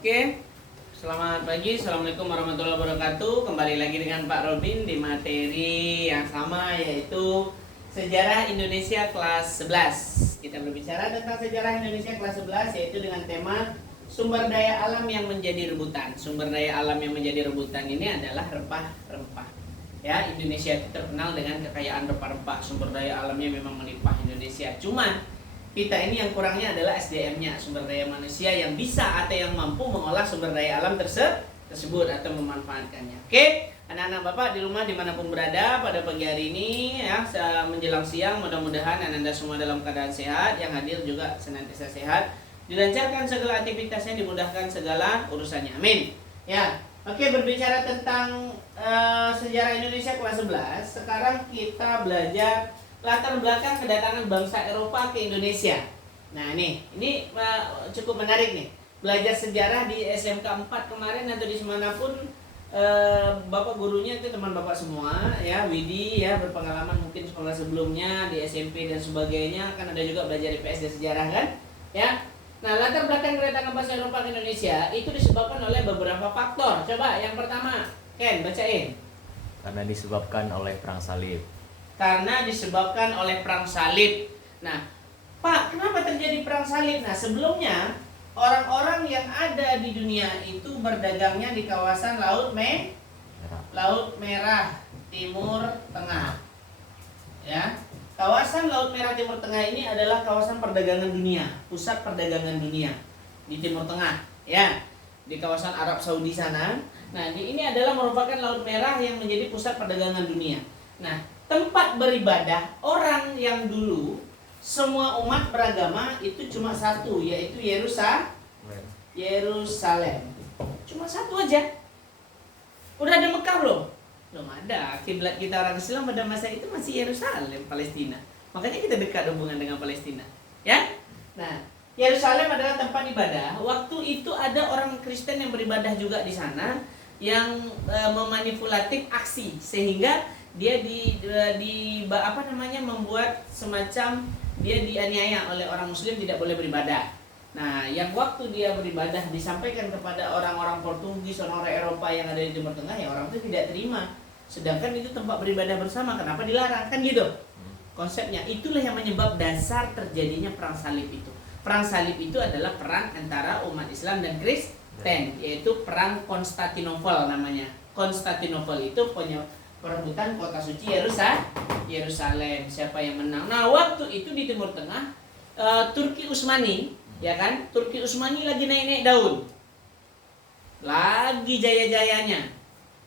Oke, selamat pagi, assalamualaikum warahmatullahi wabarakatuh. Kembali lagi dengan Pak Robin di materi yang sama, yaitu Sejarah Indonesia kelas 11. Kita berbicara tentang Sejarah Indonesia kelas 11, yaitu dengan tema sumber daya alam yang menjadi rebutan. Sumber daya alam yang menjadi rebutan ini adalah rempah-rempah. Ya, Indonesia itu terkenal dengan kekayaan rempah-rempah. Sumber daya alamnya memang melimpah Indonesia. Cuman kita ini yang kurangnya adalah SDM-nya, sumber daya manusia yang bisa atau yang mampu mengolah sumber daya alam tersebut atau memanfaatkannya. Oke, anak-anak Bapak di rumah dimanapun berada pada pagi hari ini ya, menjelang siang, mudah-mudahan Anda semua dalam keadaan sehat, yang hadir juga senantiasa sehat, dilancarkan segala aktivitasnya, dimudahkan segala urusannya. Amin. Ya, oke, berbicara tentang sejarah Indonesia kelas 11, sekarang kita belajar latar belakang kedatangan bangsa Eropa ke Indonesia. Nah ini cukup menarik nih. Belajar sejarah di SMK 4 kemarin atau di semanapun, bapak gurunya itu teman bapak semua ya, Widi ya, berpengalaman mungkin sekolah sebelumnya di SMP dan sebagainya, kan ada juga belajar IPS dan sejarah kan ya. Nah, latar belakang kedatangan bangsa Eropa ke Indonesia itu disebabkan oleh beberapa faktor. Coba yang pertama, Ken bacain. Karena disebabkan oleh perang salib. Karena disebabkan oleh perang salib. Nah, Pak, kenapa terjadi perang salib? Nah, sebelumnya orang-orang yang ada di dunia itu berdagangnya di kawasan Laut Merah Timur Tengah. Ya. Kawasan Laut Merah Timur Tengah ini adalah kawasan perdagangan dunia, pusat perdagangan dunia di Timur Tengah, ya. Di kawasan Arab Saudi sana. Nah, ini adalah merupakan Laut Merah yang menjadi pusat perdagangan dunia. Nah, tempat beribadah orang yang dulu semua umat beragama itu cuma satu, yaitu Yerusalem. Cuma satu aja. Udah ada Mekah belum? Belum ada. Kiblat kita orang Islam pada masa itu masih Yerusalem, Palestina. Makanya kita dekat hubungan dengan Palestina, ya. Nah, Yerusalem adalah tempat ibadah. Waktu itu ada orang Kristen yang beribadah juga di sana, yang memanipulatif aksi sehingga dia membuat semacam dia dianiaya oleh orang Muslim, tidak boleh beribadah. Nah, yang waktu dia beribadah disampaikan kepada orang-orang Portugis, orang-orang Eropa yang ada di Timur Tengah, ya orang itu tidak terima. Sedangkan itu tempat beribadah bersama, kenapa dilarang? Kan gitu konsepnya. Itulah yang menyebab dasar terjadinya perang salib itu. Perang salib itu adalah perang antara umat Islam dan Kristen, yaitu perang Konstantinopel namanya. Konstantinopel itu perebutan kota suci Yerusalem. Siapa yang menang? Nah, waktu itu di Timur Tengah, Turki Utsmani, ya kan? Turki Utsmani lagi naik-naik daun, lagi jaya-jayanya,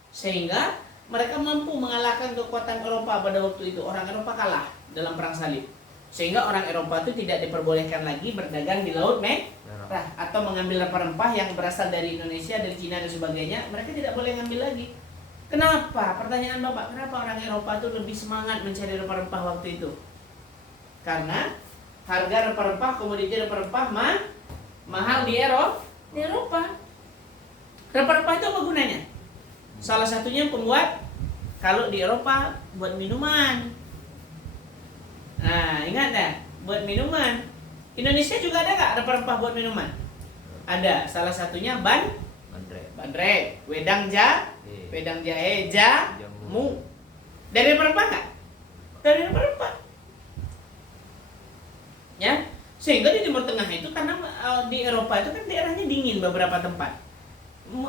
sehingga mereka mampu mengalahkan kekuatan Eropa pada waktu itu. Orang Eropa kalah dalam perang salib, sehingga orang Eropa itu tidak diperbolehkan lagi berdagang di Laut Merah atau mengambil rempah-rempah yang berasal dari Indonesia, dari Cina dan sebagainya. Mereka tidak boleh ngambil lagi. Kenapa? Pertanyaan Bapak, kenapa orang Eropa itu lebih semangat mencari rempah-rempah waktu itu? Karena harga rempah-rempah, komoditi rempah-rempah mahal di Eropa. Rempah-rempah itu apa gunanya? Salah satunya pembuat, kalau di Eropa buat minuman. Nah, ingat ya, buat minuman. Indonesia juga ada nggak rempah-rempah buat minuman? Ada. Salah satunya bandrek, wedang jahe, jamu. Dari rempah nggak? Dari rempah. Ya, sehingga di Timur Tengah itu, karena di Eropa itu kan daerahnya dingin beberapa tempat,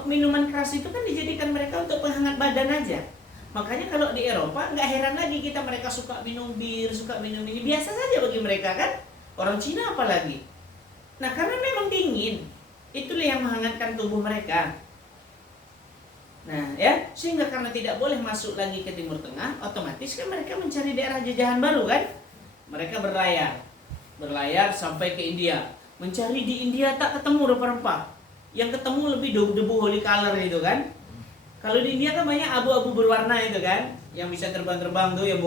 minuman keras itu kan dijadikan mereka untuk penghangat badan aja. Makanya kalau di Eropa nggak heran lagi mereka suka minum bir, suka minum ini, biasa saja bagi mereka kan. Orang Cina apalagi. Nah, karena memang dingin, itulah yang menghangatkan tubuh mereka. Nah, ya, sehingga karena tidak boleh masuk lagi ke Timur Tengah, otomatis kan mereka mencari daerah jajahan baru kan. Mereka berlayar sampai ke India. Mencari di India tak ketemu rempah-rempah. Yang ketemu lebih debu holy color itu kan. Kalau di India kan banyak abu-abu berwarna itu kan, yang bisa terbang-terbang tuh, yang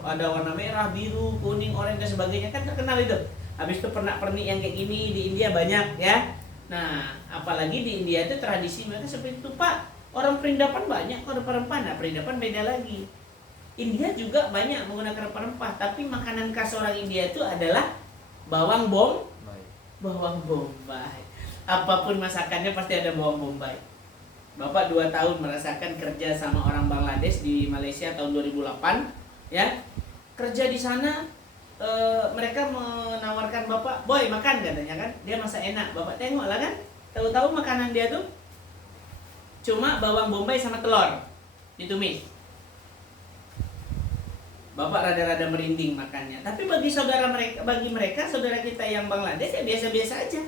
ada warna merah, biru, kuning, oranye dan sebagainya, kan terkenal itu. Habis itu pernak-pernik yang kayak gini di India banyak ya. Nah, apalagi di India itu tradisi mereka seperti itu, Pak. Orang perindapan banyak kok rempah-rempah. Nah, perindapan beda lagi. India juga banyak menggunakan rempah-rempah, tapi makanan khas orang India itu adalah bawang bombay. Apapun masakannya pasti ada bawang bombay. Bapak 2 tahun merasakan kerja sama orang Bangladesh di Malaysia tahun 2008, ya. Kerja di sana, mereka menawarkan Bapak, "Boy, makan," katanya kan. Dia masak enak. Bapak tengok lah kan. Tahu-tahu makanan dia tuh cuma bawang bombay sama telur ditumis. Bapak rada-rada merinding makannya. Tapi bagi mereka saudara kita yang Bangladesh ya biasa-biasa aja.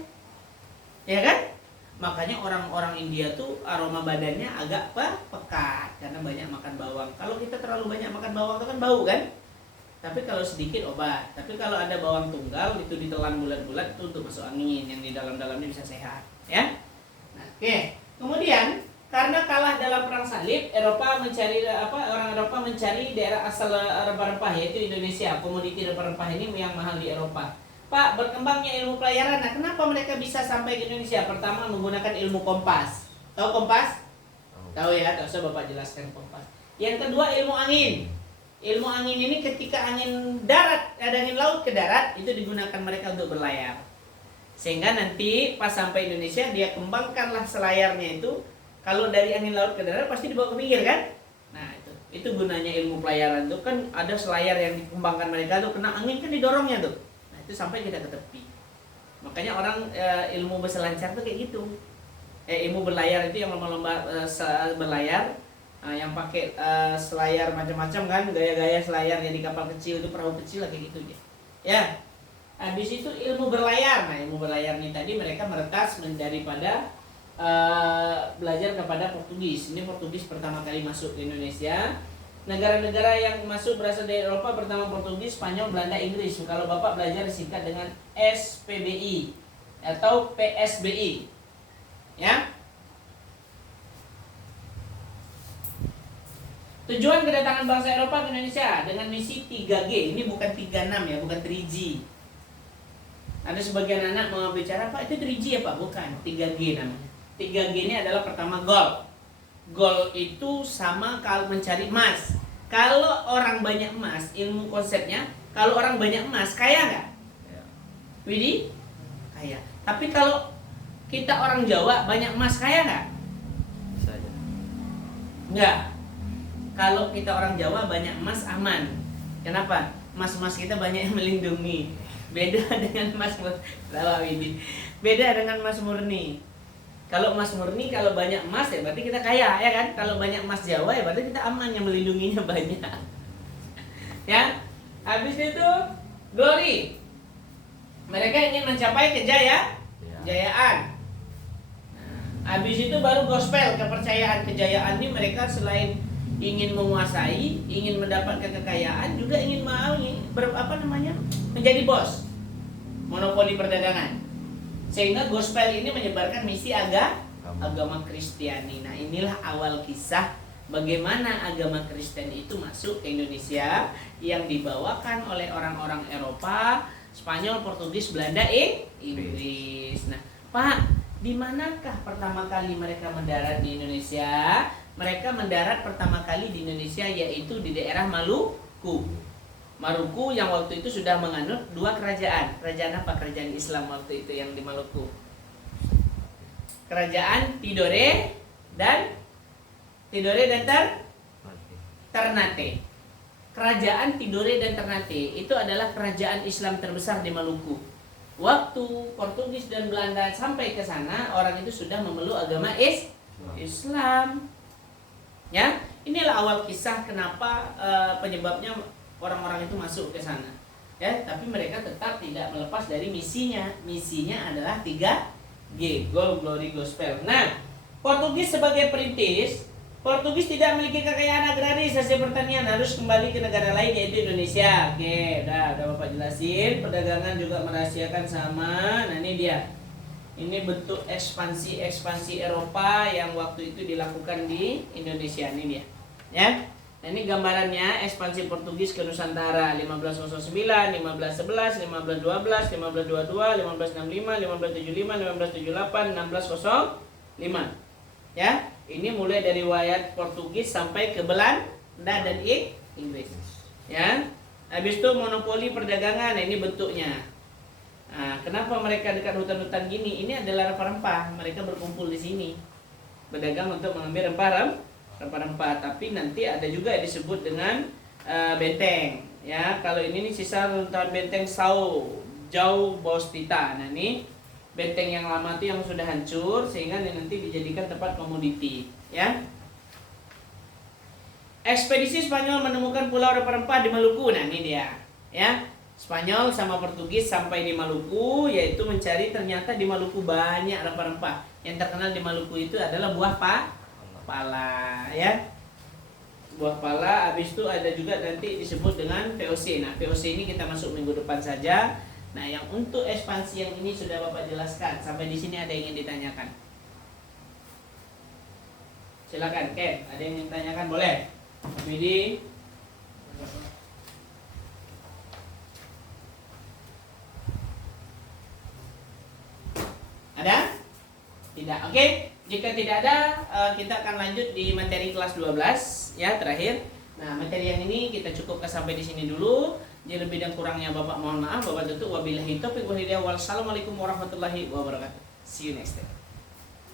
Ya kan? Makanya orang-orang India tuh aroma badannya agak pekat karena banyak makan bawang. Kalau kita terlalu banyak makan bawang itu kan bau kan? Tapi kalau sedikit obat. Tapi kalau ada bawang tunggal itu ditelan bulat-bulat itu untuk masuk angin, yang di dalam-dalamnya bisa sehat, ya. Nah, oke. Kemudian karena kalah dalam perang salib, orang Eropa mencari daerah asal rempah-rempah, yaitu Indonesia. Komoditi rempah-rempah ini yang mahal di Eropa. Pak, berkembangnya ilmu pelayaran. Nah, kenapa mereka bisa sampai ke Indonesia? Pertama, menggunakan ilmu kompas. Tahu kompas? Tahu ya, tak usah Bapak jelaskan kompas. Yang kedua, ilmu angin. Ilmu angin ini ketika angin darat, ada angin laut ke darat, itu digunakan mereka untuk berlayar. Sehingga nanti pas sampai Indonesia, dia kembangkanlah selayarnya itu. Kalau dari angin laut ke darat pasti dibawa ke pinggir kan? Nah, itu gunanya ilmu pelayaran tuh, kan ada selayar yang dikembangkan mereka tuh, kena angin kan didorongnya tuh. Itu sampai kita ke tepi. Makanya orang ilmu berselancar tuh kayak gitu. Ilmu berlayar itu yang lomba-lomba berlayar, yang pakai selayar macam-macam kan, gaya-gaya selayar yang di kapal kecil itu, perahu kecil lah kayak gitu ya. Ya. Habis itu ilmu berlayar. Nah, ilmu berlayar ini tadi mereka meretas daripada belajar kepada Portugis. Ini Portugis pertama kali masuk ke Indonesia. Negara-negara yang masuk berasal dari Eropa pertama Portugis, Spanyol, Belanda, Inggris. Kalau Bapak belajar disingkat dengan SPBI atau PSBI. Ya. Tujuan kedatangan bangsa Eropa ke Indonesia dengan misi 3G. Ini bukan 36 ya, bukan 3G. Ada sebagian anak mau bicara, "Pak, itu 3G ya Pak?" Bukan, 3G namanya. 3G ini adalah pertama gold. Gold itu sama kalau mencari emas. Kalau orang banyak emas, ilmu konsepnya, kalau orang banyak emas, kaya nggak? Widih? Kaya. Tapi kalau kita orang Jawa banyak emas, kaya nggak? Bisa aja. Nggak. Kalau kita orang Jawa banyak emas, aman. Kenapa? Emas-emas kita banyak yang melindungi. Beda dengan emas Widih. Beda dengan emas murni. Kalau emas murni, kalau banyak emas ya berarti kita kaya, ya kan? Kalau banyak emas Jawa ya berarti kita aman, yang melindunginya banyak. Ya. Habis itu glory. Mereka ingin mencapai kejayaan. Habis itu baru gospel, kepercayaan. Kejayaan ini mereka selain ingin menguasai, ingin mendapatkan kekayaan, juga ingin menjadi bos. Monopoli perdagangan. Sehingga gospel ini menyebarkan misi agama Kristiani. Nah, inilah awal kisah bagaimana agama Kristen itu masuk ke Indonesia, yang dibawakan oleh orang-orang Eropa, Spanyol, Portugis, Belanda, Inggris. Nah, Pak, di manakah pertama kali mereka mendarat di Indonesia? Mereka mendarat pertama kali di Indonesia yaitu di daerah Maluku. Maluku yang waktu itu sudah menganut 2 kerajaan. Kerajaan apa? Kerajaan Islam waktu itu yang di Maluku. Kerajaan Tidore dan Ternate. Kerajaan Tidore dan Ternate itu adalah kerajaan Islam terbesar di Maluku. Waktu Portugis dan Belanda sampai ke sana, orang itu sudah memeluk agama Islam. Ya, inilah awal kisah kenapa penyebabnya orang-orang itu masuk ke sana. Ya, tapi mereka tetap tidak melepas dari misinya. Misinya adalah 3G, Gold, Glory, Gospel. Nah, Portugis sebagai perintis, Portugis tidak memiliki kekayaan agraris, hasil pertanian, harus kembali ke negara lain yaitu Indonesia. Oke, udah Bapak jelasin. Perdagangan juga merahasiakan sama. Nah, ini dia. Ini bentuk ekspansi Eropa yang waktu itu dilakukan di Indonesia. Ini dia. Ya. Nah, ini gambarannya ekspansi Portugis ke Nusantara 1509, 1511, 1512, 1522, 1565, 1575, 1578, 1605. Ya, ini mulai dari wayat Portugis sampai ke Belanda dan Inggris. Ya. Habis itu monopoli perdagangan, nah ini bentuknya. Nah, kenapa mereka dekat hutan-hutan gini? Ini adalah rempah-rempah. Mereka berkumpul di sini, berdagang untuk mengambil rempah-rempah. Tapi nanti ada juga yang disebut dengan benteng. Ya, kalau ini nih sisa runtuhan benteng Jau Bostita. Nah, ini benteng yang lama itu yang sudah hancur sehingga nanti dijadikan tempat komoditi. Ya. Ekspedisi Spanyol menemukan pulau rempah-rempah di Maluku. Nah, ini dia. Ya. Spanyol sama Portugis sampai di Maluku, yaitu mencari ternyata di Maluku banyak rempah-rempah. Yang terkenal di Maluku itu adalah buah pala, ya. Buah pala, habis itu ada juga nanti disebut dengan VOC. Nah, VOC ini kita masuk minggu depan saja. Nah, yang untuk ekspansi yang ini sudah Bapak jelaskan. Sampai di sini ada yang ingin ditanyakan? Silakan, Ken. Ada yang ingin ditanyakan? Boleh. Widi. Ada? Tidak. Oke. Jika tidak ada, kita akan lanjut di materi kelas 12 ya, terakhir. Nah, materi yang ini kita cukupkan sampai di sini dulu. Jadi lebih dan kurangnya Bapak mohon maaf. Bapak tutup. Wabillahi taufiq wal hidayah. Wassalamualaikum warahmatullahi wabarakatuh. See you next time.